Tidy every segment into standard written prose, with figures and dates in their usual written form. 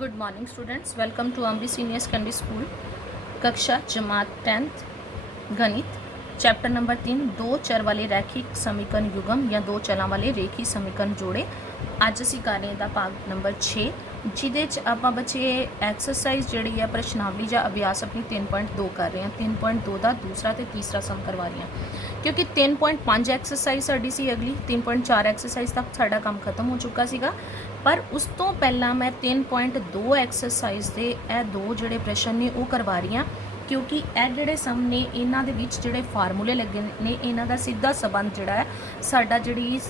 Good morning students, welcome to Ambi senior secondary school. कक्षा जमात 10th गणित, चैप्टर नंबर 3 दो चर वाले रैखिक समीकरण युगम या दो चलों वाले रेखी समीकरण जोड़े। अज असी कर रहे हैं भाग नंबर 6 जिदे आप बच्चे एक्सरसाइज जी है प्रश्नावली या अभ्यास अपनी 3.2 कर रहे हैं। 3.2 का दूसरा तो तीसरा सम करवा रही हैं क्योंकि 3.5 एक्सरसाइज साड़ी सी अगली 3.4 एक्सरसाइज तक साडा काम खत्म हो चुका सीगा। पर उस तो पहला मैं 3.2 एक्सरसाइज के यह दो जोड़े प्रश्न ने वो करवा रही हाँ क्योंकि यह जोड़े सम ने इन्हों के विच जोड़े फार्मूले लगे ने इन्हों का सीधा संबंध जोड़ा है साडा जी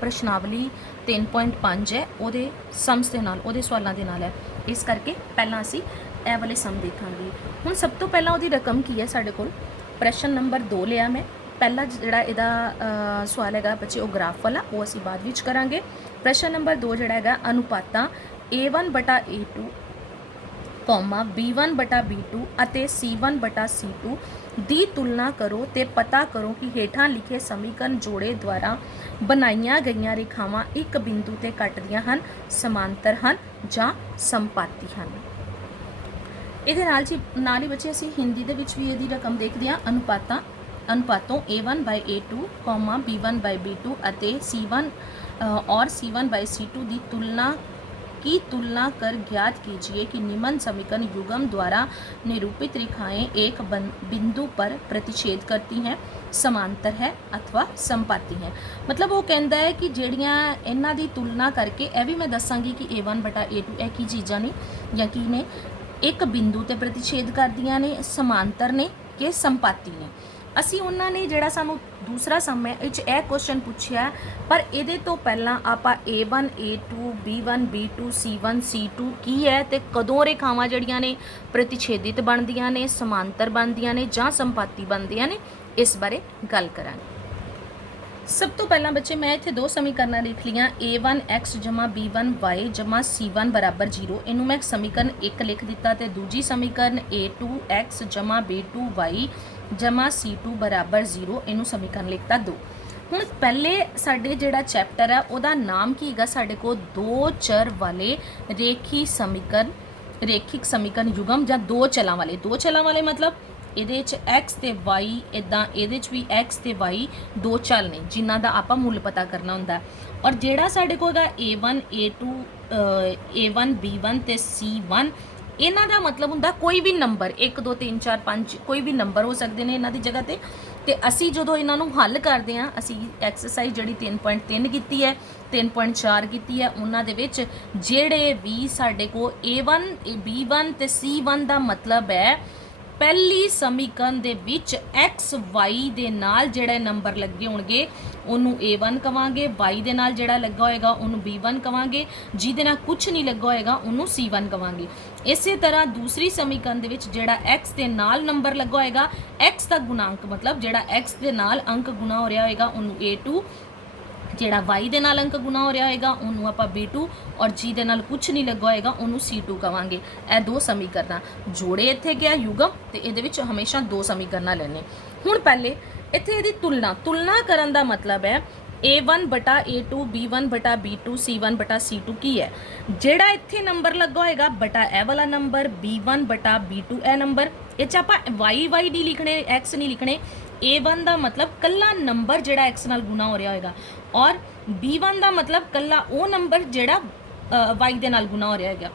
प्रश्नावली 3.5 है वो सम्स के नाल वो सवालों के नाल है। इस करके पहला असी ए वाले सम देखांगे। हुण सब तो पहला वो रकम की है साडे कोल प्रश्न नंबर 2 लिया मैं। पहला जोड़ा यदा सवाल है बच्चे वो ग्राफ वाला वो असी बाद विच करांगे। प्रश्न नंबर 2 जोड़ा है अनुपातां A1 बटा A2 कौमा B1 बटा B2 अते C1 बटा C2 दी तुलना करो ते पता करो कि हेठां लिखे समीकरण जोड़े द्वारा बनाईयां गईयां रेखावां एक बिंदु ते कटदियां हन, समांतर हन जां संपाती हन। इहदे नाल ही बच्चे असीं हिंदी दे विच भी इहदी रकम देखदे हां। अनुपातों A1 bye A2 comma B1 bye B2 अते C1 और C1 बाय C2 की तुलना कर ज्ञात कीजिए कि निम्न समीकरण युग्म द्वारा निरूपित रेखाएं एक बिंदु पर प्रतिच्छेद करती हैं, समांतर है अथवा संपाती हैं। मतलब वो कहता है कि ਜਿਹੜੀਆਂ इन्हां दी तुलना करके यह भी मैं दसांगी कि A1 बटा A2 यह की चीज़ां ने या की ने एक बिंदु ते प्रतिच्छेद करदियां ने, समांतर ने कि संपाती ने। असी उन्होंने जोड़ा सानू दूसरा सम है यह क्वेश्चन पूछा पर ये तो पहला आप A1 A2 B1 B2 C1 C2 की है तो कदों रेखावां जड़ियां ने प्रतिछेदित बनदियां ने, समांतर बनदियां ने जां संपाती बनदियां ने, इस बारे गल करांगे। सब तो पहला बच्चे मैं इत्थे दो समीकरण लिख लिया A1 x जमा B1 y जमा C1 बराबर 0। इनू मैं समीकरण 1 लिख दिता तो दूजी समीकरण A2 x जमा B2 y जमा C2 बराबर 0 इनू समीकरण लिखता 2। हुण पहले साडे जिहड़ा चैप्टर है उहदा नाम की है साडे को दो चर वाले रेखिक समीकरण युग्म या दो चलों वाले मतलब ये एक्स ते वाई इदा ये भी एक्स ते वाई दो चल ने जिन्हों का आप मुल पता करना होंगे। और जोड़ा साढ़े को A1 A2 A1 B1 ते C1 इन्हों का मतलब होंगे कोई भी नंबर 1 2 3 4 5 कोई भी नंबर हो सकते हैं इन्हों की जगह पर। तो असी जो इन्हों हल करते हैं असी एक्सरसाइज जी 3.3 की है 3.4 की है उन्होंने जेड़े भी साढ़े को A1 B1 ते C1 का मतलब है पहली समीकरण दे विच एक्स वाई दे नाल जेड़ा नंबर लगे होणगे उन्होंने A1 कवांगे, वाई दे नाल जेड़ा लगा होएगा उन्होंने B1 कवांगे, जिहदे नाल कुछ नहीं लगा होएगा उन्होंने C1 कवांगे। इसी तरह दूसरी समीकरण दे विच जेड़ा एक्स दे नाल नंबर लगा होएगा एक्स का गुणांक मतलब जेड़ा एक्स दे नाल अंक गुणा हो रहा होएगा उन्होंने A2, जेड़ा वाई दे नाल अंक गुणा हो रहा होएगा उन्होंने आप B2 और जी दे नाल कुछ नहीं लगा होएगा उन्होंने C2 कवांगे। यह दो समीकरण जोड़े इत्थे गया युग्म तो ये हमेशा दो समीकरण लेने। हुण पहले इत्थे इहदी तुलना करन दा मतलब है A1 बटा A2 B1 बटा B2 C1 बटा C2 की है। जेड़ा इत्थे नंबर लगा होएगा बटा ए वाला नंबर B1 बटा B2 ए नंबर ये आप वाई नहीं लिखने एक्स नहीं लिखने। A1 का मतलब कला नंबर जेड़ा एक्स नाल गुणा हो रहा होएगा और B1 का मतलब कला वो नंबर जेड़ा वाई दे नाल गुणा हो रहा है।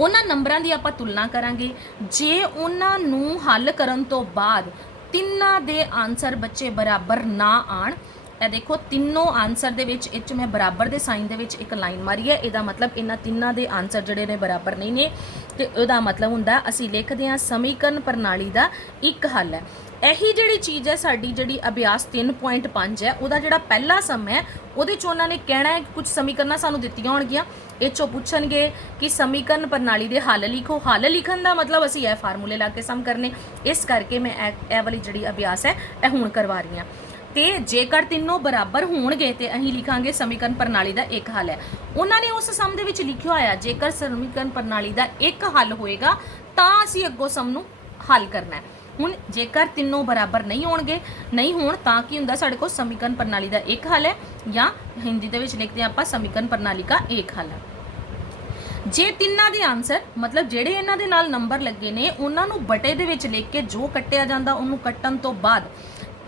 उन्होंने नंबरों की आप तुलना करांगे जे उन्होंने हल करन तो बाद तिन्ना दे आंसर बच्चे बराबर ना आण। ए देखो तीनों आंसर दे विच इच मैं बराबर दे साइन दे विच एक लाइन मारी है इहदा मतलब इन्हां तिन्ना दे आंसर जिहड़े ने बराबर नहीं ने ते इहदा मतलब हुंदा असीं लिखदे हां समीकरण प्रणाली दा एक हल है। यही जी चीज़ है साड़ी जी अभ्यास 3.5 है वह जो पहला सम है वो उन्होंने कहना है कि कुछ समीकरण सानू दित्तियां होणगियां इचों पूछणगे कि समीकरण प्रणाली के हल लिखो। हल लिखण का मतलब असी यह फार्मूले ला के सम करने। इस करके मैं ए वाली जी अभ्यास है यह हुण करवा रही हाँ। तो जेकर तीनों बराबर होणगे तो असीं लिखांगे समीकरण प्रणाली का एक हल है। उन्होंने उस सम दे विच लिखिया होया जेकर समीकरण प्रणाली का एक हल होएगा तो असीं अग्गों सम नूं हल करना है। हुण जेकर तीनों बराबर नहीं होणगे नहीं होण तां की हुंदा साडे कोल समीकरण प्रणाली का एक हल है या हिंदी दे विच लिखते हैं आपां समीकरण प्रणाली का एक हल है। ਜੇ ਤਿੰਨਾਂ ਦੇ ਆਨਸਰ ਮਤਲਬ ਜਿਹੜੇ ਇਹਨਾਂ ਦੇ ਨਾਲ ਨੰਬਰ ਲੱਗੇ ਨੇ ਉਹਨਾਂ ਨੂੰ ਬਟੇ ਦੇ ਵਿੱਚ ਲਿਖ ਕੇ ਜੋ ਕੱਟਿਆ ਜਾਂਦਾ ਉਹਨੂੰ ਕੱਟਣ ਤੋਂ ਬਾਅਦ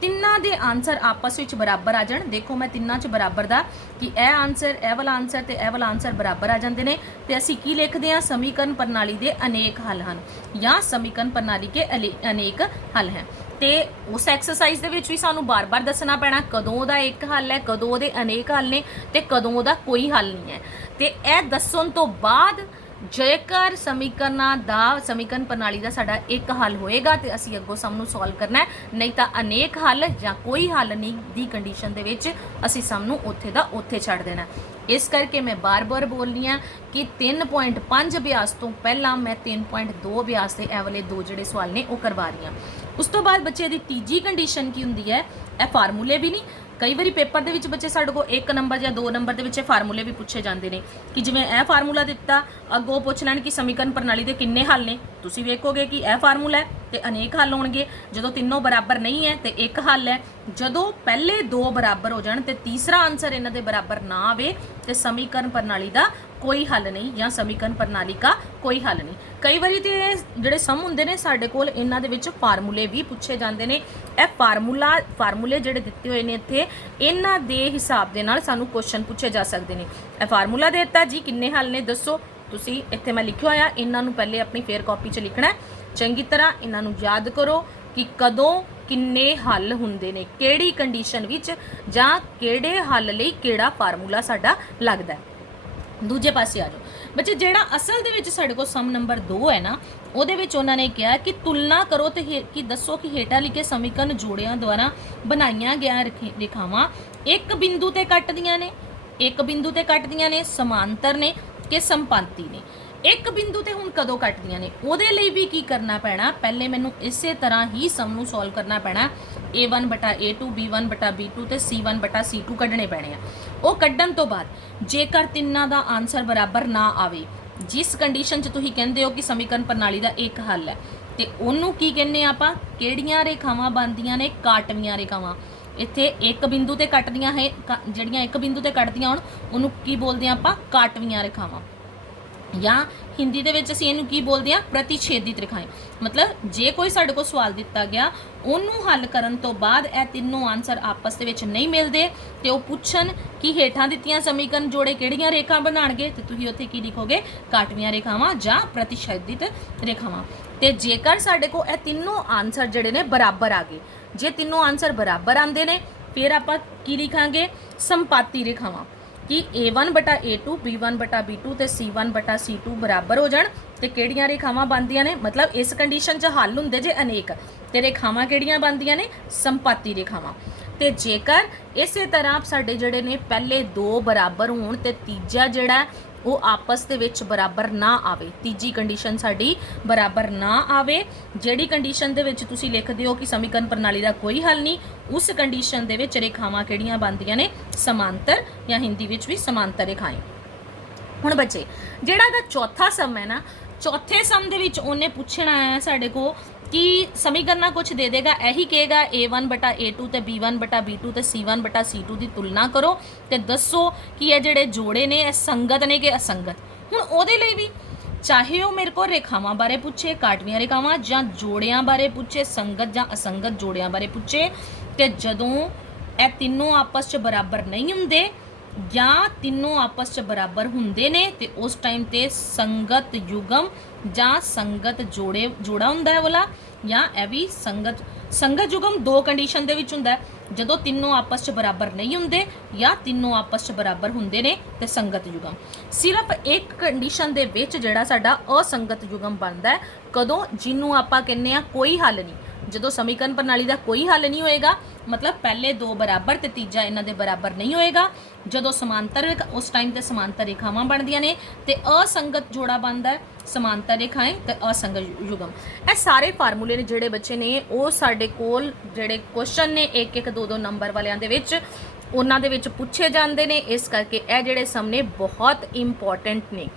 ਤਿੰਨਾਂ ਦੇ ਆਨਸਰ ਆਪਸ ਵਿੱਚ ਬਰਾਬਰ ਆ ਜਾਣ। ਦੇਖੋ ਮੈਂ ਤਿੰਨਾਂ 'ਚ ਬਰਾਬਰ ਦਾ ਕਿ ਇਹ ਆਨਸਰ, ਇਹ ਵਾਲਾ ਆਨਸਰ ਤੇ ਇਹ ਵਾਲਾ ਆਨਸਰ ਬਰਾਬਰ ਆ ਜਾਂਦੇ ਨੇ ਤੇ ਅਸੀਂ ਕੀ ਲਿਖਦੇ ਹਾਂ, ਸਮੀਕਰਨ ਪ੍ਰਣਾਲੀ ਦੇ ਅਨੇਕ ਹੱਲ ਹਨ ਜਾਂ ਸਮੀਕਰਨ ਪ੍ਰਣਾਲੀ ਕੇ ਅਨੇਕ ਹੱਲ ਹੈ। ਤੇ ਉਸ ਐਕਸਰਸਾਈਜ਼ ਦੇ ਵਿੱਚ ਵੀ ਸਾਨੂੰ ਬਾਰ-ਬਾਰ ਦੱਸਣਾ ਪੈਣਾ ਕਦੋਂ ਉਹਦਾ ਇੱਕ ਹੱਲ ਹੈ, ਕਦੋਂ ਉਹਦੇ ਅਨੇਕ ਹੱਲ ਨੇ ਤੇ ਕਦੋਂ ਉਹਦਾ ਕੋਈ ਹੱਲ ਨਹੀਂ ਹੈ। ਤੇ ਇਹ ਦੱਸਣ ਤੋਂ ਬਾਅਦ ਜੇਕਰ ਸਮੀਕਰਨ ਪ੍ਰਣਾਲੀ ਦਾ ਸਾਡਾ ਇੱਕ ਹੱਲ ਹੋਏਗਾ ਤੇ ਅਸੀਂ ਅੱਗੋਂ ਸਮ ਨੂੰ ਸੋਲਵ ਕਰਨਾ ਹੈ, ਨਹੀਂ ਤਾਂ ਅਨੇਕ ਹੱਲ ਜਾਂ ਕੋਈ ਹੱਲ ਨਹੀਂ ਦੀ ਕੰਡੀਸ਼ਨ ਦੇ ਵਿੱਚ ਅਸੀਂ ਸਮ ਨੂੰ ਉੱਥੇ ਦਾ ਉੱਥੇ ਛੱਡ ਦੇਣਾ। ਇਸ ਕਰਕੇ ਮੈਂ ਬਾਰ-ਬਾਰ ਬੋਲ ਰਹੀ ਹਾਂ ਕਿ 3.5 ਅਭਿਆਸ ਤੋਂ ਪਹਿਲਾਂ ਮੈਂ 3.2 ਅਭਿਆਸ ਦੇ ਇਹ ਵਾਲੇ ਦੋ ਜਿਹੜੇ ਸਵਾਲ ਨੇ ਉਹ ਕਰਵਾ ਰਹੀ ਹਾਂ। ਉਸ ਤੋਂ ਬਾਅਦ ਬੱਚੇ ਦੀ ਤੀਜੀ ਕੰਡੀਸ਼ਨ ਕੀ ਹੁੰਦੀ ਹੈ, ਇਹ ਫਾਰਮੂਲੇ ਵੀ ਨਹੀਂ, ਕਈ ਵਾਰੀ ਪੇਪਰ ਦੇ ਵਿੱਚ ਬੱਚੇ ਸਾਡੇ ਕੋਲ 1 ਨੰਬਰ ਜਾਂ 2 ਨੰਬਰ ਦੇ ਵਿੱਚ ਫਾਰਮੂਲੇ ਵੀ ਪੁੱਛੇ ਜਾਂਦੇ ਨੇ ਕਿ ਜਿਵੇਂ ਇਹ ਫਾਰਮੂਲਾ ਦਿੱਤਾ, ਅੱਗੋਂ ਪੁੱਛ ਲੈਣ ਕਿ ਸਮੀਕਰਨ ਪ੍ਰਣਾਲੀ ਦੇ ਕਿੰਨੇ ਹੱਲ ਨੇ। ਤੁਸੀਂ ਵੇਖੋਗੇ ਕਿ ਇਹ ਫਾਰਮੂਲਾ ਹੈ ਤੇ ਅਨੇਕ ਹੱਲ ਹੋਣਗੇ। ਜਦੋਂ ਤਿੰਨੋਂ ਬਰਾਬਰ ਨਹੀਂ ਹੈ ਤੇ ਇੱਕ ਹੱਲ ਹੈ। ਜਦੋਂ ਪਹਿਲੇ ਦੋ ਬਰਾਬਰ ਹੋ ਜਾਣ ਤੇ ਤੀਸਰਾ ਆਨਸਰ ਇਹਨਾਂ ਦੇ ਬਰਾਬਰ ਨਾ ਆਵੇ ਤੇ ਸਮੀਕਰਨ ਪ੍ਰਣਾਲੀ ਦਾ ਕੋਈ ਹੱਲ ਨਹੀਂ ਜਾਂ ਸਮੀਕਰਨ ਪ੍ਰਣਾਲੀ ਦਾ ਕੋਈ ਹੱਲ ਨਹੀਂ। ਕਈ ਵਾਰੀ ਤੇ ਜਿਹੜੇ ਸਮ ਹੁੰਦੇ ਨੇ ਸਾਡੇ ਕੋਲ ਇਹਨਾਂ ਦੇ ਵਿੱਚ ਫਾਰਮੂਲੇ ਵੀ ਪੁੱਛੇ ਜਾਂਦੇ ਨੇ। ਇਹ ਫਾਰਮੂਲੇ ਜਿਹੜੇ ਦਿੱਤੇ ਹੋਏ ਨੇ ਇੱਥੇ ਇਹਨਾਂ ਦੇ ਹਿਸਾਬ ਦੇ ਨਾਲ ਸਾਨੂੰ ਕੁਐਸਚਨ ਪੁੱਛੇ ਜਾ ਸਕਦੇ ਨੇ। ਇਹ ਫਾਰਮੂਲਾ ਦੇ ਦਿੱਤਾ ਜੀ, ਕਿੰਨੇ ਹੱਲ ਨੇ ਦੱਸੋ। ਤੁਸੀਂ ਇੱਥੇ ਮੈਂ ਲਿਖਿਆ ਹੋਇਆ, ਇਹਨਾਂ ਨੂੰ ਪਹਿਲੇ ਆਪਣੀ ਫੇਰ ਕਾਪੀ 'ਚ ਲਿਖਣਾ, ਚੰਗੀ ਤਰ੍ਹਾਂ ਇਹਨਾਂ ਨੂੰ ਯਾਦ ਕਰੋ ਕਿ ਕਦੋਂ ਕਿੰਨੇ ਹੱਲ ਹੁੰਦੇ ਨੇ, ਕਿਹੜੀ ਕੰਡੀਸ਼ਨ ਵਿੱਚ ਜਾਂ ਕਿਹੜੇ ਹੱਲ ਲਈ ਕਿਹੜਾ ਫਾਰਮੂਲਾ ਸਾਡਾ ਲੱਗਦਾ। ਦੂਜੇ ਪਾਸੇ ਆ ਜਾਓ ਬੱਚੇ, ਜਿਹੜਾ ਅਸਲ ਦੇ ਵਿੱਚ ਸਾਡੇ ਕੋਲ ਸਮ ਨੰਬਰ 2 ਹੈ ਨਾ, ਉਹਦੇ ਵਿੱਚ ਉਹਨਾਂ ਨੇ ਕਿਹਾ ਕਿ ਤੁਲਨਾ ਕਰੋ ਤੇ ਕਿ ਦੱਸੋ ਕਿ ਹੇਠਾਂ ਲਿਖੇ ਸਮੀਕਰਨ ਜੋੜਿਆਂ ਦੁਆਰਾ ਬਣਾਈਆਂ ਗਿਆ ਰੇਖਾਵਾਂ ਇੱਕ ਬਿੰਦੂ ਤੇ ਕੱਟਦੀਆਂ ਨੇ, ਸਮਾਂਤਰ ਨੇ ਕਿ ਸੰਪਾਤੀ ਨੇ। ਇੱਕ ਬਿੰਦੂ ਤੇ ਹੁਣ ਕਦੋਂ ਕੱਟਦੀਆਂ ਨੇ, ਉਹਦੇ ਲਈ ਵੀ ਕੀ ਕਰਨਾ ਪੈਣਾ, ਪਹਿਲੇ ਮੈਨੂੰ ਇਸੇ ਤਰ੍ਹਾਂ ਹੀ ਸਮ ਨੂੰ ਸੋਲਵ ਕਰਨਾ ਪੈਣਾ। a1/a2 b1/b2 ਤੇ c1/c2 ਕੱਢਣੇ ਪੈਣੇ ਆ। ਉਹ ਕੱਢਣ ਤੋਂ ਬਾਅਦ ਜੇਕਰ ਤਿੰਨਾਂ ਦਾ ਆਨਸਰ ਬਰਾਬਰ ਨਾ ਆਵੇ, ਜਿਸ ਕੰਡੀਸ਼ਨ 'ਚ ਤੁਸੀਂ ਕਹਿੰਦੇ ਹੋ ਕਿ ਸਮੀਕਰਨ ਪ੍ਰਣਾਲੀ ਦਾ ਇੱਕ ਹੱਲ ਹੈ, ਤੇ ਉਹਨੂੰ ਕੀ ਕਹਿੰਦੇ ਆਪਾਂ, ਕਿਹੜੀਆਂ ਰੇਖਾਵਾਂ ਬਣਦੀਆਂ ਨੇ, ਕਾਟਵੀਆਂ ਰੇਖਾਵਾਂ। ਇੱਥੇ ਇੱਕ ਬਿੰਦੂ ਤੇ ਕੱਟਦੀਆਂ ਹੈ, ਜਿਹੜੀਆਂ ਇੱਕ ਬਿੰਦੂ ਤੇ ਕੱਟਦੀਆਂ ਹੋਣ ਉਹਨੂੰ ਕੀ ਬੋਲਦੇ ਆ ਆਪਾਂ, ਕਾਟਵੀਆਂ ਰੇਖਾਵਾਂ। ਜਾਂ ਹਿੰਦੀ ਦੇ ਵਿੱਚ ਅਸੀਂ ਇਹਨੂੰ ਕੀ ਬੋਲਦੇ ਆ, ਪ੍ਰਤੀਛੇਦਿਤ ਰੇਖਾएं। ਮਤਲਬ ਜੇ ਕੋਈ ਸਾਡੇ ਕੋਲ ਸਵਾਲ ਦਿੱਤਾ ਗਿਆ, ਉਹਨੂੰ ਹੱਲ ਕਰਨ ਤੋਂ ਬਾਅਦ ਇਹ ਤਿੰਨੋਂ ਆਨਸਰ ਆਪਸ ਦੇ ਵਿੱਚ ਨਹੀਂ ਮਿਲਦੇ ਤੇ ਉਹ ਪੁੱਛਣ ਕਿ ਹੇਠਾਂ ਦਿੱਤੀਆਂ ਸਮੀਕਰਨ ਜੋੜੇ ਕਿਹੜੀਆਂ ਰੇਖਾ ਬਣਾਉਣਗੇ, ਤੇ ਤੁਸੀਂ ਉੱਥੇ ਕੀ ਲਿਖੋਗੇ, ਕਾਟਵੀਆਂ ਰੇਖਾਵਾਂ ਜਾਂ ਪ੍ਰਤੀਛੇਦਿਤ ਰੇਖਾਵਾਂ। ਤੇ ਜੇਕਰ ਸਾਡੇ ਕੋਲ ਇਹ ਤਿੰਨੋਂ ਆਨਸਰ ਜਿਹੜੇ ਨੇ ਬਰਾਬਰ ਆ ਗਏ, ਜੇ ਤਿੰਨੋਂ ਆਨਸਰ ਬਰਾਬਰ ਆਉਂਦੇ ਨੇ ਫਿਰ ਆਪਾਂ ਕੀ ਲਿਖਾਂਗੇ, ਸੰਪਾਤੀ ਰੇਖਾਵਾਂ ਕਿ a1/a2 b1/b2 ਤੇ c1/c2 ਬਰਾਬਰ ਹੋ ਜਾਣ ਤੇ ਕਿਹੜੀਆਂ ਰੇਖਾਵਾਂ ਬਣਦੀਆਂ ਨੇ, ਮਤਲਬ ਇਸ ਕੰਡੀਸ਼ਨ 'ਚ ਹੱਲ ਹੁੰਦੇ ਜੇ ਅਨੇਕ ਤੇ ਰੇਖਾਵਾਂ ਕਿਹੜੀਆਂ ਬਣਦੀਆਂ ਨੇ, ਸੰਪਾਤੀ ਰੇਖਾਵਾਂ। ਤੇ ਜੇਕਰ ਇਸੇ ਤਰ੍ਹਾਂ ਸਾਡੇ ਜਿਹੜੇ ਨੇ ਪਹਿਲੇ ਦੋ ਬਰਾਬਰ ਹੋਣ ਤੇ ਤੀਜਾ ਜਿਹੜਾ ਉਹ ਆਪਸ ਦੇ ਵਿੱਚ ਬਰਾਬਰ ਨਾ ਆਵੇ, ਤੀਜੀ ਕੰਡੀਸ਼ਨ ਸਾਡੀ ਬਰਾਬਰ ਨਾ ਆਵੇ, ਜਿਹੜੀ ਕੰਡੀਸ਼ਨ ਦੇ ਵਿੱਚ ਤੁਸੀਂ ਲਿਖਦੇ ਹੋ ਕਿ ਸਮੀਕਰਨ ਪ੍ਰਣਾਲੀ ਦਾ ਕੋਈ ਹੱਲ ਨਹੀਂ, ਉਸ ਕੰਡੀਸ਼ਨ ਦੇ ਵਿੱਚ ਰੇਖਾਵਾਂ ਕਿਹੜੀਆਂ ਬਣਦੀਆਂ ਨੇ, ਸਮਾਂਤਰ ਜਾਂ ਹਿੰਦੀ ਵਿੱਚ ਵੀ ਸਮਾਂਤਰ ਰੇਖਾएं। ਹੁਣ ਬੱਚੇ ਜਿਹੜਾ ਇਹਦਾ ਚੌਥਾ ਸਮ ਹੈ ਨਾ, ਚੌਥੇ ਸਮ ਦੇ ਵਿੱਚ ਉਹਨੇ ਪੁੱਛਣਾ ਹੈ ਸਾਡੇ ਕੋਲ ਕਿ ਸਮੀਕਰਨ ਕੁਝ ਦੇ ਦੇਗਾ, ਇਹੀ ਕਹੇਗਾ a1/a2 ਤੇ b1/b2 ਤੇ c1/c2 ਦੀ ਤੁਲਨਾ ਕਰੋ ਤੇ ਦੱਸੋ ਕਿ ਇਹ ਜਿਹੜੇ ਜੋੜੇ ਨੇ ਇਹ ਸੰਗਤ ਨੇ ਕਿ ਅਸੰਗਤ। ਹੁਣ ਉਹਦੇ ਲਈ ਵੀ ਚਾਹੇ ਉਹ ਮੇਰੇ ਕੋਲ ਰੇਖਾਵਾਂ ਬਾਰੇ ਪੁੱਛੇ, ਕਾਟਵੀਆਂ ਰੇਖਾਵਾਂ, ਜਾਂ ਜੋੜਿਆਂ ਬਾਰੇ ਪੁੱਛੇ, ਸੰਗਤ ਜਾਂ ਅਸੰਗਤ ਜੋੜਿਆਂ ਬਾਰੇ ਪੁੱਛੇ, ਤੇ ਜਦੋਂ ਇਹ ਤਿੰਨੋਂ ਆਪਸ 'ਚ ਬਰਾਬਰ ਨਹੀਂ ਹੁੰਦੇ ਜਾਂ ਤਿੰਨੋਂ ਆਪਸ 'ਚ ਬਰਾਬਰ ਹੁੰਦੇ ਨੇ ਤੇ ਉਸ ਟਾਈਮ ਤੇ ਸੰਗਤ ਯੁਗਮ ਜਾਂ ਸੰਗਤ ਜੋੜਾ ਹੁੰਦਾ ਹੈ ਵਾਲਾ, ਜਾਂ ਇਹ ਵੀ ਸੰਗਤ ਯੁਗਮ ਦੋ ਕੰਡੀਸ਼ਨ ਦੇ ਵਿੱਚ ਹੁੰਦਾ ਹੈ, ਜਦੋਂ ਤਿੰਨੋਂ ਆਪਸ 'ਚ ਬਰਾਬਰ ਨਹੀਂ ਹੁੰਦੇ ਜਾਂ ਤਿੰਨੋਂ ਆਪਸ 'ਚ ਬਰਾਬਰ ਹੁੰਦੇ ਨੇ ਤੇ ਸੰਗਤ ਯੁਗਮ। ਸਿਰਫ ਇੱਕ ਕੰਡੀਸ਼ਨ ਦੇ ਵਿੱਚ ਜਿਹੜਾ ਸਾਡਾ ਅਸੰਗਤ ਯੁਗਮ ਬਣਦਾ ਹੈ, ਕਦੋਂ, ਜਿਹਨੂੰ ਆਪਾਂ ਕਹਿੰਦੇ ਆ ਕੋਈ ਹੱਲ ਨਹੀਂ, ਜਦੋਂ ਸਮੀਕਰਨ ਪ੍ਰਣਾਲੀ ਦਾ ਕੋਈ ਹੱਲ ਨਹੀਂ ਹੋਏਗਾ, ਮਤਲਬ ਪਹਿਲੇ ਦੋ ਬਰਾਬਰ ਤੇ ਤੀਜਾ ਇਹਨਾਂ ਦੇ ਬਰਾਬਰ ਨਹੀਂ ਹੋਏਗਾ, ਜਦੋਂ ਸਮਾਂਤਰ ਉਸ ਟਾਈਮ ਤੇ ਸਮਾਂਤਰ ਰੇਖਾਵਾਂ ਬਣਦੀਆਂ ਨੇ ਤੇ ਅਸੰਗਤ ਜੋੜਾ ਬਣਦਾ ਹੈ, ਸਮਾਂਤਰ ਰੇਖਾएं ਤੇ ਅਸੰਗਤ ਯੁਗਮ। ਇਹ ਸਾਰੇ ਫਾਰਮੂਲੇ ਨੇ ਜਿਹੜੇ ਬੱਚੇ ਨੇ ਉਹ ਸਾਡੇ ਕੋਲ ਜਿਹੜੇ ਕੁਐਸਚਨ ਨੇ 1-1 2-2 ਨੰਬਰ ਵਾਲਿਆਂ ਦੇ ਵਿੱਚ ਉਹਨਾਂ ਦੇ ਵਿੱਚ ਪੁੱਛੇ ਜਾਂਦੇ ਨੇ, ਇਸ ਕਰਕੇ ਇਹ ਜਿਹੜੇ ਸਮ ਨੇ ਬਹੁਤ ਇੰਪੋਰਟੈਂਟ ਨੇ।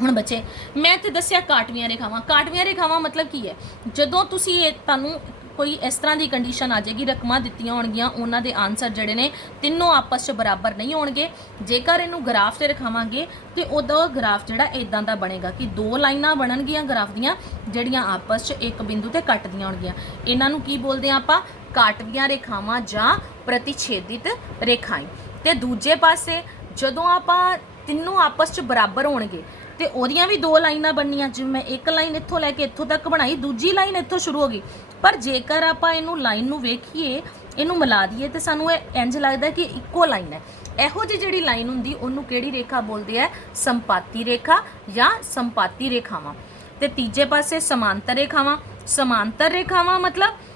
ਹੁਣ ਬੱਚੇ ਮੈਂ ਤੇ ਦੱਸਿਆ ਕਾਟਵੀਆਂ ਰੇਖਾਵਾਂ। ਕਾਟਵੀਆਂ ਰੇਖਾਵਾਂ ਮਤਲਬ ਕੀ ਹੈ, ਜਦੋਂ ਤੁਸੀਂ ਤੁਹਾਨੂੰ कोई इस तरह की कंडीशन आ जाएगी, रकमां दित्तियां होणगीਆਂ ਉਹਨਾਂ ਦੇ आंसर ਜਿਹੜੇ ਨੇ ਤਿੰਨੋਂ आपस 'ਚ बराबर नहीं ਹੋਣਗੇ। ਜੇਕਰ ਇਹਨੂੰ ਗ੍ਰਾਫ 'ਤੇ ਰਖਾਵਾਂਗੇ ਤੇ ਉਹਦਾ ਗ੍ਰਾਫ ਜਿਹੜਾ ਇਦਾਂ ਦਾ ਬਣੇਗਾ ਕਿ ਦੋ ਲਾਈਨਾਂ ਬਣਨਗੀਆਂ ਗ੍ਰਾਫ ਦੀਆਂ ਜਿਹੜੀਆਂ ਆਪਸ 'ਚ ਇੱਕ ਬਿੰਦੂ ਤੇ ਕੱਟਦੀਆਂ ਹੋਣਗੀਆਂ। ਇਹਨਾਂ ਨੂੰ ਕੀ ਬੋਲਦੇ ਆ ਆਪਾਂ? ਕਾਟਵੀਆਂ ਰੇਖਾਵਾਂ ਜਾਂ ਪ੍ਰਤੀਛੇਦਿਤ ਰੇਖਾएं। ਤੇ ਦੂਜੇ ਪਾਸੇ ਜਦੋਂ ਆਪਾਂ ਤਿੰਨੋਂ ਆਪਸ 'ਚ ਬਰਾਬਰ ਹੋਣਗੇ ਤੇ ਉਹਦੀਆਂ ਵੀ ਦੋ ਲਾਈਨਾਂ ਬਣਨੀਆਂ। ਜਿਵੇਂ ਮੈਂ ਇੱਕ ਲਾਈਨ ਇੱਥੋਂ ਲੈ ਕੇ ਇੱਥੋਂ ਤੱਕ ਬਣਾਈ, ਦੂਜੀ ਲਾਈਨ ਇੱਥੋਂ ਸ਼ੁਰੂ ਹੋ ਗਈ। ਪਰ ਜੇਕਰ ਆਪਾਂ ਇਹਨੂੰ ਲਾਈਨ ਨੂੰ ਵੇਖੀਏ, ਇਹਨੂੰ ਮਿਲਾ ਦਈਏ ਤੇ ਸਾਨੂੰ ਇਹ ਇੰਜ ਲੱਗਦਾ ਕਿ ਇੱਕੋ ਲਾਈਨ ਹੈ। ਇਹੋ ਜਿਹੀ ਜਿਹੜੀ ਲਾਈਨ ਹੁੰਦੀ ਉਹਨੂੰ ਕਿਹੜੀ ਰੇਖਾ ਬੋਲਦੇ ਆ? ਸੰਪਾਤੀ ਰੇਖਾ ਜਾਂ ਸੰਪਾਤੀ ਰੇਖਾਵਾਂ। ਤੇ ਤੀਜੇ ਪਾਸੇ ਸਮਾਂਤਰ ਰੇਖਾਵਾਂ। ਸਮਾਂਤਰ ਰੇਖਾਵਾਂ ਮਤਲਬ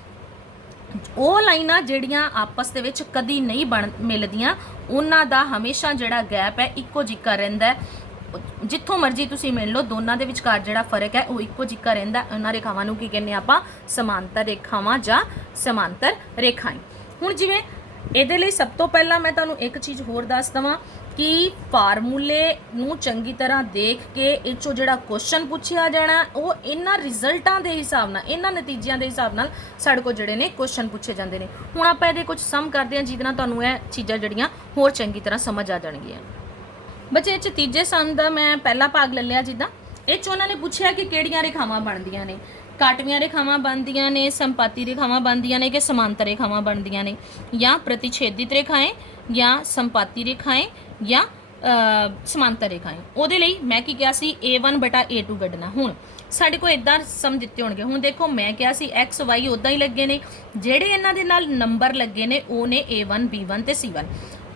ਉਹ ਲਾਈਨਾਂ ਜਿਹੜੀਆਂ ਆਪਸ ਦੇ ਵਿੱਚ ਕਦੀ ਨਹੀਂ ਮਿਲਦੀਆਂ, ਉਹਨਾਂ ਦਾ ਹਮੇਸ਼ਾ ਜਿਹੜਾ ਗੈਪ ਹੈ ਇੱਕੋ ਜਿਹਾ ਰਹਿੰਦਾ ਹੈ। ਜਿੱਥੋਂ ਮਰਜ਼ੀ ਤੁਸੀਂ ਮਿਲ ਲਓ, ਦੋਨਾਂ ਦੇ ਵਿਚਕਾਰ ਜਿਹੜਾ ਫਰਕ ਹੈ ਉਹ ਇੱਕੋ ਜਿਹਾ ਰਹਿੰਦਾ। ਉਹਨਾਂ ਰੇਖਾਵਾਂ ਨੂੰ ਕੀ ਕਹਿੰਦੇ ਆਪਾਂ? ਸਮਾਂਤਰ ਰੇਖਾਵਾਂ ਜਾਂ ਸਮਾਂਤਰ ਰੇਖਾएं। ਹੁਣ ਜਿਵੇਂ ਇਹਦੇ ਲਈ ਸਭ ਤੋਂ ਪਹਿਲਾਂ ਮੈਂ ਤੁਹਾਨੂੰ ਇੱਕ ਚੀਜ਼ ਹੋਰ ਦੱਸ ਦਵਾਂ ਕਿ ਫਾਰਮੂਲੇ ਨੂੰ ਚੰਗੀ ਤਰ੍ਹਾਂ ਦੇਖ ਕੇ ਇਹ 'ਚੋਂ ਜਿਹੜਾ ਕੁਐਸਚਨ ਪੁੱਛਿਆ ਜਾਣਾ ਉਹ ਇਹਨਾਂ ਰਿਜ਼ਲਟਾਂ ਦੇ ਹਿਸਾਬ ਨਾਲ, ਇਹਨਾਂ ਨਤੀਜਿਆਂ ਦੇ ਹਿਸਾਬ ਨਾਲ ਸਾਡੇ ਕੋਲ ਜਿਹੜੇ ਨੇ ਕੁਐਸਚਨ ਪੁੱਛੇ ਜਾਂਦੇ ਨੇ। ਹੁਣ ਆਪਾਂ ਇਹਦੇ ਕੁਝ ਸਮ ਕਰਦੇ ਹਾਂ ਜਿਹਦੇ ਨਾਲ ਤੁਹਾਨੂੰ ਇਹ ਚੀਜ਼ਾਂ ਜਿਹੜੀਆਂ ਹੋਰ ਚੰਗੀ ਤਰ੍ਹਾਂ ਸਮਝ ਆ ਜਾਣਗੀਆਂ। ਬੱਚੇ ਇਹ 'ਚ ਤੀਜੇ ਸਮ ਦਾ ਮੈਂ ਪਹਿਲਾ ਭਾਗ ਲੈ ਲਿਆ। ਜਿੱਦਾਂ ਇਹ 'ਚ ਉਹਨਾਂ ਨੇ ਪੁੱਛਿਆ ਕਿ ਕਿਹੜੀਆਂ ਰੇਖਾਵਾਂ ਬਣਦੀਆਂ ਨੇ? ਕਾਟਵੀਆਂ ਰੇਖਾਵਾਂ ਬਣਦੀਆਂ ਨੇ, ਸੰਪਾਤੀ ਰੇਖਾਵਾਂ ਬਣਦੀਆਂ ਨੇ ਕਿ ਸਮਾਂਤਰ ਰੇਖਾਵਾਂ ਬਣਦੀਆਂ ਨੇ, ਜਾਂ ਪ੍ਰਤੀਛੇਦਿਤ ਰੇਖਾएं ਜਾਂ ਸੰਪਾਤੀ ਰੇਖਾएं ਜਾਂ ਸਮਾਂਤਰ ਰੇਖਾएं। ਉਹਦੇ ਲਈ ਮੈਂ ਕੀ ਕਿਹਾ ਸੀ? A1/A2 ਕੱਢਣਾ। ਹੁਣ ਸਾਡੇ ਕੋਲ ਇਦਾਂ ਸਮ ਦਿੱਤੇ ਹੋਣਗੇ। ਹੁਣ ਦੇਖੋ ਮੈਂ ਕਿਹਾ ਸੀ x y ਉਦਾਂ ਹੀ ਲੱਗੇ ਨੇ, ਜਿਹੜੇ ਇਹਨਾਂ ਦੇ ਨਾਲ ਨੰਬਰ ਲੱਗੇ ਨੇ ਉਹ ਨੇ A1 B1 ਤੇ C1।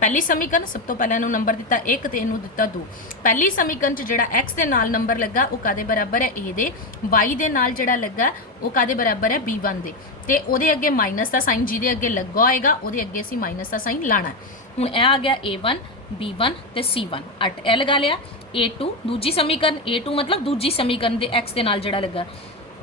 ਪਹਿਲੀ ਸਮੀਕਰਨ ਸਭ ਤੋਂ ਪਹਿਲਾਂ ਇਹਨੂੰ ਨੰਬਰ ਦਿੱਤਾ 1 ਤੇ ਇਹਨੂੰ ਦਿੱਤਾ 2। ਪਹਿਲੀ ਸਮੀਕਰਨ 'ਚ ਜਿਹੜਾ x ਦੇ ਨਾਲ ਨੰਬਰ ਲੱਗਾ ਉਹ ਕਾਦੇ ਬਰਾਬਰ ਹੈ? A ਦੇ। y ਦੇ ਨਾਲ ਜਿਹੜਾ ਲੱਗਾ ਉਹ ਕਾਦੇ ਬਰਾਬਰ ਹੈ? B1 ਦੇ। ਤੇ ਉਹਦੇ ਅੱਗੇ ਮਾਈਨਸ ਦਾ ਸਾਈਨ ਜਿਹਦੇ ਅੱਗੇ ਲੱਗਾ ਹੋਏਗਾ ਉਹਦੇ ਅੱਗੇ ਅਸੀਂ ਮਾਈਨਸ ਦਾ ਸਾਈਨ ਲਾਣਾ। ਹੁਣ ਇਹ ਆ ਗਿਆ A1 B1 ਤੇ C1। 8 ਇਹ ਲਗਾ ਲਿਆ। A2 ਦੂਜੀ ਸਮੀਕਰਨ, A2 ਮਤਲਬ ਦੂਜੀ ਸਮੀਕਰਨ ਦੇ x ਦੇ ਨਾਲ ਜਿਹੜਾ ਲੱਗਾ।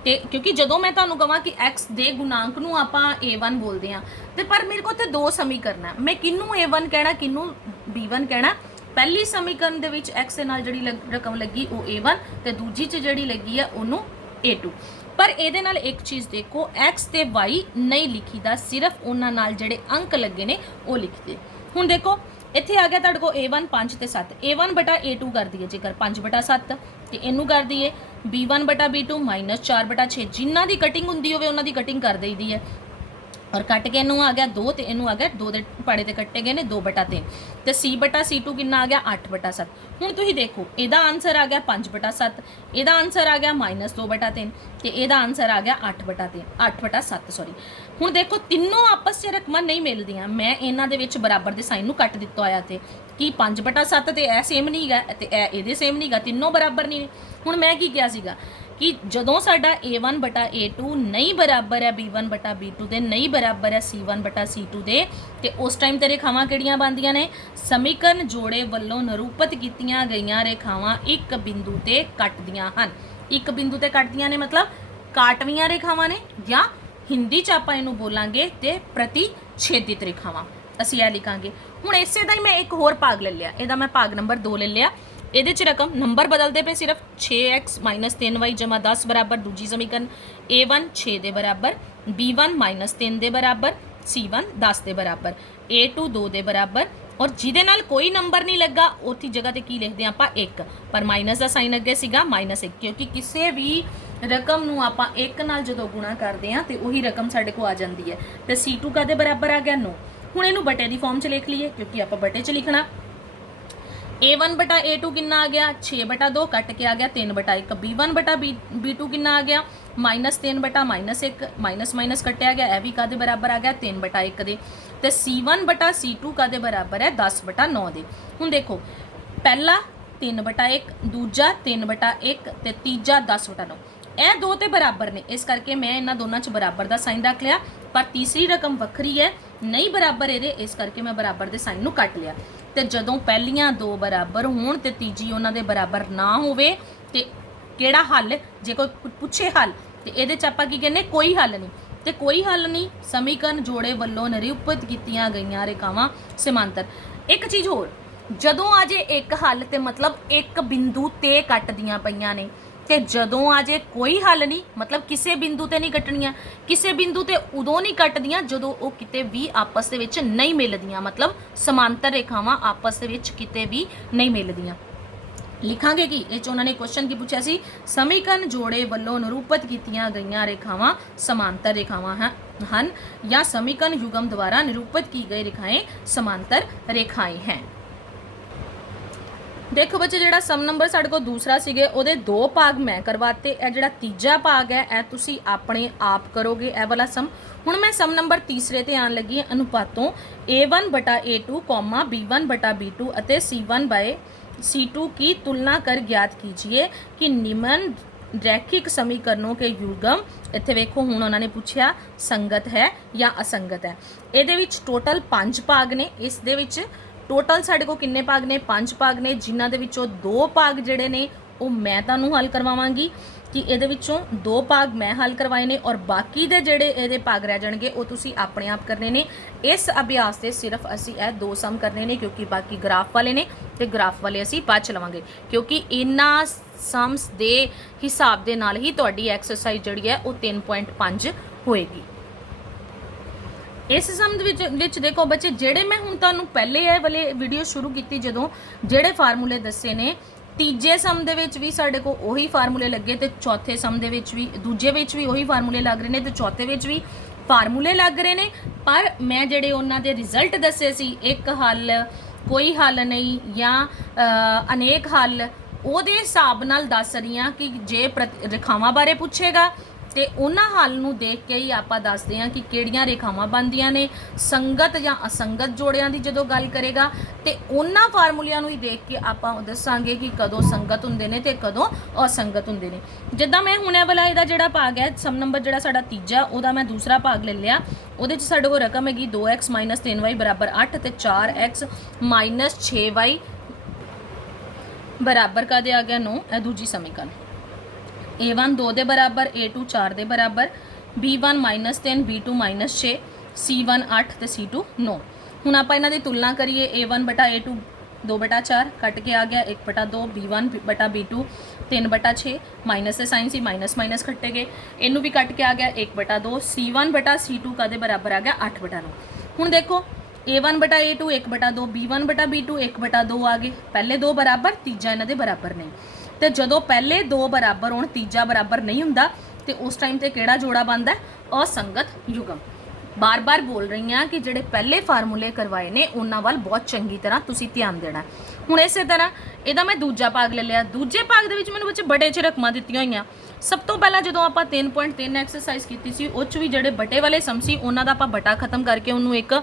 ਤੇ ਕਿਉਂਕਿ ਜਦੋਂ ਮੈਂ ਤੁਹਾਨੂੰ ਕਹਾਂ ਕਿ x ਦੇ ਗੁਣਾਂਕ ਨੂੰ ਆਪਾਂ A1 ਬੋਲਦੇ ਆ, ਤੇ ਪਰ ਮੇਰੇ ਕੋਲ ਤੇ ਦੋ ਸਮੀਕਰਨ ਹੈ, ਮੈਂ ਕਿਹਨੂੰ A1 ਕਹਿਣਾ ਕਿਹਨੂੰ B1 ਕਹਿਣਾ? ਪਹਿਲੀ ਸਮੀਕਰਨ ਦੇ ਵਿੱਚ x ਦੇ ਨਾਲ ਜਿਹੜੀ ਰਕਮ ਲੱਗੀ ਉਹ A1 ਤੇ ਦੂਜੀ 'ਚ ਜਿਹੜੀ ਲੱਗੀ ਆ ਉਹਨੂੰ A2। ਪਰ ਇਹਦੇ ਨਾਲ ਇੱਕ ਚੀਜ਼ ਦੇਖੋ, x ਤੇ y ਨਹੀਂ ਲਿਖੀਦਾ, ਸਿਰਫ ਉਹਨਾਂ ਨਾਲ ਜਿਹੜੇ ਅੰਕ ਲੱਗੇ ਨੇ ਉਹ ਲਿਖਦੇ। ਹੁਣ ਦੇਖੋ ਇੱਥੇ ਆ ਗਿਆ ਤੁਹਾਡੇ ਕੋਲ A1 5 ਤੇ 7। A1/A2 ਕਰ ਦਈਏ ਜੇਕਰ 5/7 ਤੇ ਇਹਨੂੰ ਕਰ ਦਈਏ B1/B2 -4/6। ਜਿਨ੍ਹਾਂ ਦੀ ਕਟਿੰਗ ਹੁੰਦੀ ਹੋਵੇ ਉਹਨਾਂ ਦੀ ਕਟਿੰਗ ਕਰ ਦੇਈਦੀ ਹੈ। और कट के इनू आ गया 2 तो इनू आ गया 2 के पाड़े तो कट्टे गए ने 2/3 तो C/C2 कितना आ गया 8/7। हुण तुसीं देखो इहदा आंसर आ गया 5/7, इहदा आंसर आ गया -2/3 तो इहदा आंसर आ गया 8/7 सॉरी। हुण देखो तीनों आपस च रकमां नहीं मिलदियां, मैं इन्हां दे विच बराबर दे साइन नूं कट दित्ता होया ते कि 5/7 तो यह सेम नहीं गा ते इहदे सेम नहीं गा, तीनों बराबर नहीं। हुण मैं की किया सीगा कि जदों साडा A1/A2 नहीं बराबर है B1/B2 दे, नहीं बराबर है C1/C2 दे, ते उस टाइम ते रेखावां किहड़ियां बनदियां ने समीकरण जोड़े वल्लों निरूपित कीतियां गईयां रेखावां एक बिंदु ते कटदियां हन। एक बिंदु ते कटदियां ने मतलब काटवीआं रेखावां ने, या हिंदी च आपां इहनूं बोलांगे ते प्रतिछेदित रेखावां असीं इह लिखांगे। हुण इसे दा ही मैं एक होर भाग ले लिया, इहदा मैं भाग नंबर 2 ले लिया। ਇਹਦੇ 'ਚ रकम नंबर बदलते पे सिर्फ 6x - 3y = 10 बराबर दूजी समीकरण A1 6 के बराबर, B1 -3 के बराबर, C1 10 के बराबर, A2 2 के बराबर। और जिहदे नाल कोई नंबर नहीं लगा उसी जगह ते की लिखते हैं आपां 1, पर माइनस का साइन अगे सीगा -1 क्योंकि किसी भी रकम नूं आपां 1 नाल जदों गुणा करते हैं तो वही रकम साडे को आ जाती है। तो C2 का बराबर आ गया 9। हुण इहनूं बटे की फॉर्म च लिख लीए क्योंकि आपां बटे च लिखना। A1/A2 कितना आ गया 6/2 कट के आ गया 3/1। B1/B2 कितना आ गया -3/-1 माइनस कटिया गया, यह भी कादे बराबर आ गया 3/1 दे। तो C1/C2 कादे बराबर है 10/9 दे। हुण देखो पहला 3/1, दूजा 3/1 ते तीजा 10/9, यह दो तो बराबर ने, इस करके मैं इन्होंने दोनों च बराबर का साइन रख लिया। पर तीसरी रकम वक्री है नहीं बराबर ये, इस करके मैं बराबर के साइन नूं कट लिया। तो जदों पहलियां दो बराबर होण ते तीजी उन्हां दे बराबर ना होवे ते किहड़ा हल, जे कोई पुछे हल तो ये आपां की कहने कोई हल नहीं, तो कोई हल नहीं। समीकरण जोड़े वल्लों निरूपित कीतियां गईयां रेखावां समांतर। एक चीज़ होर, जदों आ जे एक हल तो मतलब एक बिंदु ते कटदियां पईयां ने, ਤੇ ਜਦੋਂ ਆ ਜੇ ਕੋਈ ਹੱਲ ਨਹੀਂ, ਮਤਲਬ ਕਿਸੇ ਬਿੰਦੂ ਤੇ ਨਹੀਂ ਕੱਟਣੀਆਂ, ਕਿਸੇ ਬਿੰਦੂ ਤੇ ਉਦੋਂ ਨਹੀਂ ਕੱਟਦੀਆਂ ਜਦੋਂ ਉਹ ਕਿਤੇ ਵੀ ਆਪਸ ਦੇ ਵਿੱਚ ਨਹੀਂ ਮਿਲਦੀਆਂ, ਮਤਲਬ ਸਮਾਂਤਰ ਰੇਖਾਵਾਂ ਆਪਸ ਦੇ ਵਿੱਚ ਕਿਤੇ ਵੀ ਨਹੀਂ ਮਿਲਦੀਆਂ। ਲਿਖਾਂਗੇ ਕਿ ਇਹ 'ਚ ਉਹਨਾਂ ਨੇ ਕੁਐਸਚਨ ਕੀ ਪੁੱਛਿਆ ਸੀ, ਸਮੀਕਰਨ ਜੋੜੇ ਵੱਲੋਂ ਨਿਰੂਪਿਤ ਕੀਤੀਆਂ ਗਈਆਂ ਰੇਖਾਵਾਂ ਸਮਾਂਤਰ ਰੇਖਾਵਾਂ ਹਨ ਜਾਂ ਸਮੀਕਰਨ युग्म द्वारा निरूपित की गई रेखाएं समांतर रेखाएं हैं। देखो बच्चे ਜਿਹੜਾ ਸਮ ਨੰਬਰ ਸਾਡੇ ਕੋਲ ਦੂਸਰਾ ਸੀਗੇ ਉਹਦੇ ਦੋ ਭਾਗ ਮੈਂ ਕਰਵਾਤੇ, ਇਹ ਜਿਹੜਾ ਤੀਜਾ ਭਾਗ ਹੈ ਇਹ ਤੁਸੀਂ ਆਪਣੇ ਆਪ ਕਰੋਗੇ ਇਹ ਵਾਲਾ ਸਮ। ਹੁਣ ਮੈਂ ਸਮ ਨੰਬਰ ਤੀਸਰੇ ਤੇ ਆਣ ਲੱਗੀ ਅਨੁਪਾਤੋਂ a1 बटा a2, b1 बटा b2 ਅਤੇ c1 बाय c2 की तुलना कर ज्ञात कीजिए कि निम्न रैखिक समीकरणों के युग्म, ਇੱਥੇ ਵੇਖੋ ਹੁਣ ਉਹਨਾਂ ਨੇ ਪੁੱਛਿਆ ਸੰਗਤ ਹੈ ਜਾਂ ਅਸੰਗਤ ਹੈ। ਇਹਦੇ ਵਿੱਚ ਟੋਟਲ 5 ਭਾਗ ਨੇ, ਇਸ ਦੇ ਵਿੱਚ ਟੋਟਲ ਸਾਡੇ ਕੋਲ ਕਿੰਨੇ ਭਾਗ ਨੇ 5 ਭਾਗ ਨੇ, ਜਿਨ੍ਹਾਂ ਦੇ ਵਿੱਚੋਂ 2 ਭਾਗ ਜਿਹੜੇ ਨੇ ਉਹ ਮੈਂ ਤੁਹਾਨੂੰ ਹੱਲ ਕਰਵਾਵਾਂਗੀ ਕਿ ਇਹਦੇ ਵਿੱਚੋਂ 2 ਭਾਗ ਮੈਂ ਹੱਲ ਕਰਵਾਏ ਨੇ ਔਰ ਬਾਕੀ ਦੇ ਜਿਹੜੇ ਇਹਦੇ ਭਾਗ ਰਹਿ ਜਾਣਗੇ ਉਹ ਤੁਸੀਂ ਆਪਣੇ ਆਪ ਕਰਨੇ ਨੇ। ਇਸ ਅਭਿਆਸ ਦੇ ਸਿਰਫ ਅਸੀਂ ਇਹ 2 ਸਮ ਕਰਨੇ ਨੇ ਕਿਉਂਕਿ ਬਾਕੀ ਗ੍ਰਾਫ ਵਾਲੇ ਨੇ ਤੇ ਗ੍ਰਾਫ ਵਾਲੇ ਅਸੀਂ ਬਾਅਦ ਚ ਲਵਾਂਗੇ, ਕਿਉਂਕਿ ਇਹਨਾਂ ਸਮਸ ਦੇ ਹਿਸਾਬ ਦੇ ਨਾਲ ਹੀ ਤੁਹਾਡੀ ਐਕਸਰਸਾਈਜ਼ ਜਿਹੜੀ ਹੈ ਉਹ 3.5 ਹੋਏਗੀ। ਇਸ ਸਮ ਦੇ ਵਿੱਚ ਦੇਖੋ ਬੱਚੇ, ਜਿਹੜੇ ਮੈਂ ਹੁਣ ਤੁਹਾਨੂੰ ਪਹਿਲੇ ਇਹ ਵਾਲੇ ਵੀਡੀਓ ਸ਼ੁਰੂ ਕੀਤੀ ਜਦੋਂ ਜਿਹੜੇ ਫਾਰਮੂਲੇ ਦੱਸੇ ਨੇ, ਤੀਜੇ ਸਮ ਦੇ ਵਿੱਚ ਵੀ ਸਾਡੇ ਕੋਲ ਉਹੀ ਫਾਰਮੂਲੇ ਲੱਗੇ ਤੇ ਚੌਥੇ ਸਮ ਦੇ ਵਿੱਚ ਵੀ, ਦੂਜੇ ਵਿੱਚ ਵੀ ਉਹੀ ਫਾਰਮੂਲੇ ਲੱਗ ਰਹੇ ਨੇ ਤੇ ਚੌਥੇ ਵਿੱਚ ਵੀ ਫਾਰਮੂਲੇ ਲੱਗ ਰਹੇ ਨੇ, ਪਰ ਮੈਂ ਜਿਹੜੇ ਉਹਨਾਂ ਦੇ ਰਿਜ਼ਲਟ ਦੱਸੇ ਸੀ, ਇੱਕ ਹੱਲ, ਕੋਈ ਹੱਲ ਨਹੀਂ ਜਾਂ ਅਨੇਕ ਹੱਲ, ਉਹਦੇ ਹਿਸਾਬ ਨਾਲ ਦੱਸ ਰਹੀ ਹਾਂ ਕਿ ਜੇ ਰੇਖਾਵਾਂ ਬਾਰੇ ਪੁੱਛੇਗਾ ਤੇ ਉਹਨਾਂ ਹੱਲ ਨੂੰ ਦੇਖ ਕੇ ਹੀ ਆਪਾਂ ਦੱਸਦੇ ਹਾਂ ਕਿ ਕਿਹੜੀਆਂ ਰੇਖਾਵਾਂ ਬਣਦੀਆਂ ਨੇ। ਸੰਗਤ ਜਾਂ ਅਸੰਗਤ ਜੋੜਿਆਂ ਦੀ ਜਦੋਂ ਗੱਲ ਕਰੇਗਾ ਤੇ ਉਹਨਾਂ ਫਾਰਮੂਲਿਆਂ ਨੂੰ ਹੀ ਦੇਖ ਕੇ ਆਪਾਂ ਦੱਸਾਂਗੇ ਕਿ ਕਦੋਂ ਸੰਗਤ ਹੁੰਦੇ ਨੇ ਤੇ ਕਦੋਂ ਅਸੰਗਤ ਹੁੰਦੇ ਨੇ। ਜਿੱਦਾਂ ਮੈਂ ਹੁਣ ਇਹ ਵਾਲਾ ਇਹਦਾ ਜਿਹੜਾ ਭਾਗ ਹੈ ਸਮ ਨੰਬਰ ਜਿਹੜਾ ਸਾਡਾ ਤੀਜਾ, ਉਹਦਾ ਮੈਂ ਦੂਸਰਾ ਭਾਗ ਲੈ ਲਿਆ। ਉਹਦੇ 'ਚ ਸਾਡੇ ਕੋਲ ਰਕਮ ਹੈਗੀ 2x - 3y = 8 ਤੇ 4x - 6y बराबर का दे आ गया 9। यह दूजी समीकरण a1 2 ਦੇ ਬਰਾਬਰ, a2 4 ਦੇ ਬਰਾਬਰ, b1 -3 b2 -6 c1 8 ਤੇ c2 9। ਹੁਣ ਆਪਾਂ ਇਹਨਾਂ ਦੀ ਤੁਲਨਾ ਕਰੀਏ, a1 बटा a2 2 बटा 4 ਕੱਟ ਕੇ ਆ ਗਿਆ 1 बटा 2, b1 बटा b2 3 बटा 6 ਮਾਈਨਸ ਦੇ ਸਾਈਨ ਸੀ, ਮਾਈਨਸ ਮਾਈਨਸ ਕੱਟੇ ਗਏ, ਇਹਨੂੰ ਵੀ ਕੱਟ ਕੇ ਆ ਗਿਆ 1 बटा 2, c1 बटा c2 ਕਾਦੇ ਬਰਾਬਰ ਆ ਗਿਆ 8 बटा 9। ਹੁਣ ਦੇਖੋ a1 बटा a2 1 बटा 2, b1 बटा b2 1 बटा 2 आ गए, पहले 2 बराबर, तीजा इन्हां दे बराबर नहीं। तो जदों पहले 2 बराबर होण तीजा बराबर नहीं हुंदा तो उस टाइम ते किहड़ा जोड़ा बनदा असंगत युग्म। बार बार बोल रही हाँ कि जिहड़े पहले फार्मूले करवाए ने उन्हां वल बहुत चंगी तरह तुसीं ध्यान देना। हुण इसे तरह इहदा मैं दूजा भाग ले लिया। दूजे भाग दे विच मैनूं बच्चे बड़े च रकमां दित्तियां होईयां। सब तो पहला जो आप 3.3 एक्सरसाइज की सी उस भी जोड़े बटे वाले सम से उन्होंने आप बटा खत्म करके उन्होंने एक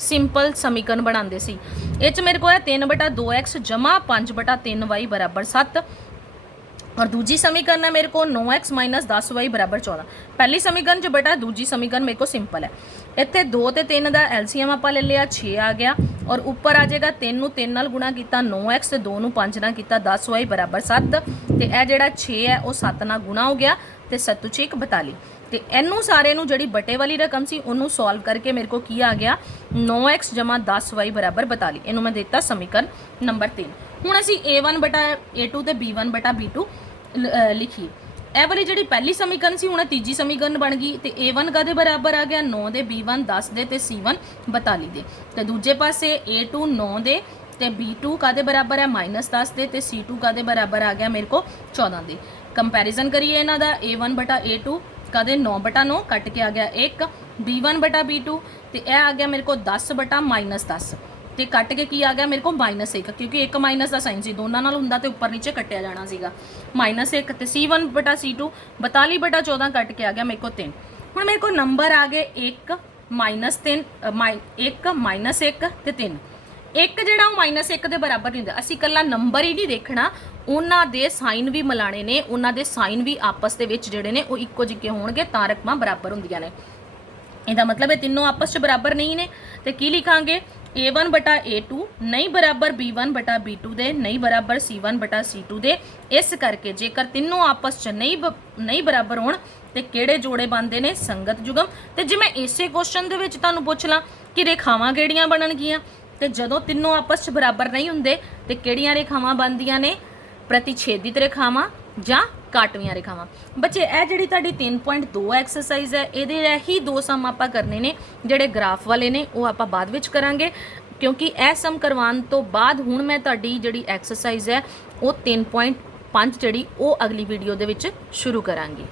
सिंपल समीकरण बनाते सी। ये मेरे को है 3 बटा 2x जमा 5 बटा 3y = 7 और दूजी समीकरण है मेरे को 9x - 10y = 14। पहली समीकरण जो बटा, दूजी समीकरण मेरे को सिंपल है। इतने 2 ते 3 का एलसीएम आप ले लिया 6 आ गया और ऊपर आ जाएगा 3 नूं 3 नाल गुणा किया 9x, 2 नूं 5 नाल किया 10y = 7 तो यह जोड़ा 6 है वो 7 नाल गुणा हो गया तो 7 × 6 = 42। तो इनू सारे नूं जिहड़ी बटे वाली रकम सी उन्होंने सॉल्व करके मेरे को की आ गया 9x जमा 10y = 42। इनू मैं देता समीकरण नंबर 3। हुण असीं a1 बटा a2 ते b1 बटा b2 लिखिए। ਇਹ ਵਾਲੀ ਜਿਹੜੀ ਪਹਿਲੀ ਸਮੀਕਰਨ ਸੀ ਹੁਣ ਤੀਜੀ ਸਮੀਕਰਨ ਬਣ ਗਈ ਤੇ a1 ਕਾਦੇ ਬਰਾਬਰ ਆ ਗਿਆ 9 ਦੇ, b1 10 ਦੇ ਤੇ c1 42 ਦੇ। ਤੇ ਦੂਜੇ ਪਾਸੇ a2 9 ਦੇ ਤੇ b2 ਕਾਦੇ ਬਰਾਬਰ ਹੈ -10 ਦੇ ਤੇ c2 ਕਾਦੇ ਬਰਾਬਰ ਆ ਗਿਆ ਮੇਰੇ ਕੋ 14 ਦੇ। ਕੰਪੈਰੀਜ਼ਨ ਕਰੀਏ ਇਹਨਾਂ ਦਾ a1 ਬਟਾ a2 ਕਾਦੇ 9 ਬਟਾ 9 ਕੱਟ ਕੇ ਆ ਗਿਆ 1, b1 बटा b2 ਤੇ ਇਹ ਆ ਗਿਆ ਮੇਰੇ ਕੋ 10 ਬਟਾ -10 ਤੇ ਕੱਟ ਕੇ ਕੀ ਆ ਗਿਆ ਮੇਰੇ ਕੋ -1 क्योंकि एक माइनस का साइन सी दोनों नाल हुंदा ते उपर नीचे कट्टिया जाना सीगा -1 ते c1 बटा c2 42 बटा 14 कट के आ गया मेरे को 3। हुण मेरे को नंबर आ गए 1 -3 1 -1 ते 3। एक जिहड़ा -1 ਦੇ ਬਰਾਬਰ ਨਹੀਂ ਹੁੰਦਾ। ਅਸੀਂ ਕੱਲਾ ਨੰਬਰ ਹੀ ਨਹੀਂ ਦੇਖਣਾ, ਉਹਨਾਂ ਦੇ ਸਾਈਨ ਵੀ ਮਿਲਾਣੇ ਨੇ, ਉਹਨਾਂ ਦੇ ਸਾਈਨ ਵੀ ਆਪਸ ਦੇ ਵਿੱਚ ਜਿਹੜੇ ਨੇ ਉਹ ਇੱਕੋ ਜਿਹੇ ਹੋਣਗੇ ਤਾਂ ਰਕਮਾਂ ਬਰਾਬਰ ਹੁੰਦੀਆਂ ਨੇ। ਇਹਦਾ ਮਤਲਬ ਇਹ ਤਿੰਨੋਂ ਆਪਸ 'ਚ ਬਰਾਬਰ ਨਹੀਂ ਨੇ ਤੇ ਕੀ ਲਿਖਾਂਗੇ a1 बटा a2 नहीं बराबर b1 बटा b2 दे, नहीं बराबर c1 बटा c2 दे। इस करके जेकर तीनों आपस च नहीं बराबर होण ते किहड़े जोड़े बनते ने संगत युग्म। ते जे मैं इसे क्वेश्चन दे विच तुहानूं पुछ ਲਾਂ कि रेखावां किहड़ियां बनणगीਆਂ ते जदों तीनों आपस च बराबर नहीं हुंदे ते किहड़ियां रेखावां बनदियां ने प्रतिछेदित रेखावां जां ਕਾਟਵੀਆਂ ਰੇਖਾਵਾਂ। ਬੱਚੇ ਇਹ ਜਿਹੜੀ ਤੁਹਾਡੀ 3.2 ਐਕਸਰਸਾਈਜ਼ ਹੈ ਇਹਦੇ ਹੀ 2 ਸਮ ਆਪਾਂ ਕਰਨੇ ਨੇ, ਜਿਹੜੇ ਗ੍ਰਾਫ ਵਾਲੇ ਨੇ ਉਹ ਆਪਾਂ ਬਾਅਦ ਵਿੱਚ ਕਰਾਂਗੇ, ਕਿਉਂਕਿ ਇਹ ਸਮ ਕਰਵਾਉਣ ਤੋਂ ਬਾਅਦ ਹੁਣ ਮੈਂ ਤੁਹਾਡੀ ਜਿਹੜੀ ਐਕਸਰਸਾਈਜ਼ ਹੈ ਉਹ 3.5 ਜਿਹੜੀ ਉਹ ਅਗਲੀ ਵੀਡੀਓ ਦੇ ਵਿੱਚ ਸ਼ੁਰੂ ਕਰਾਂਗੀ।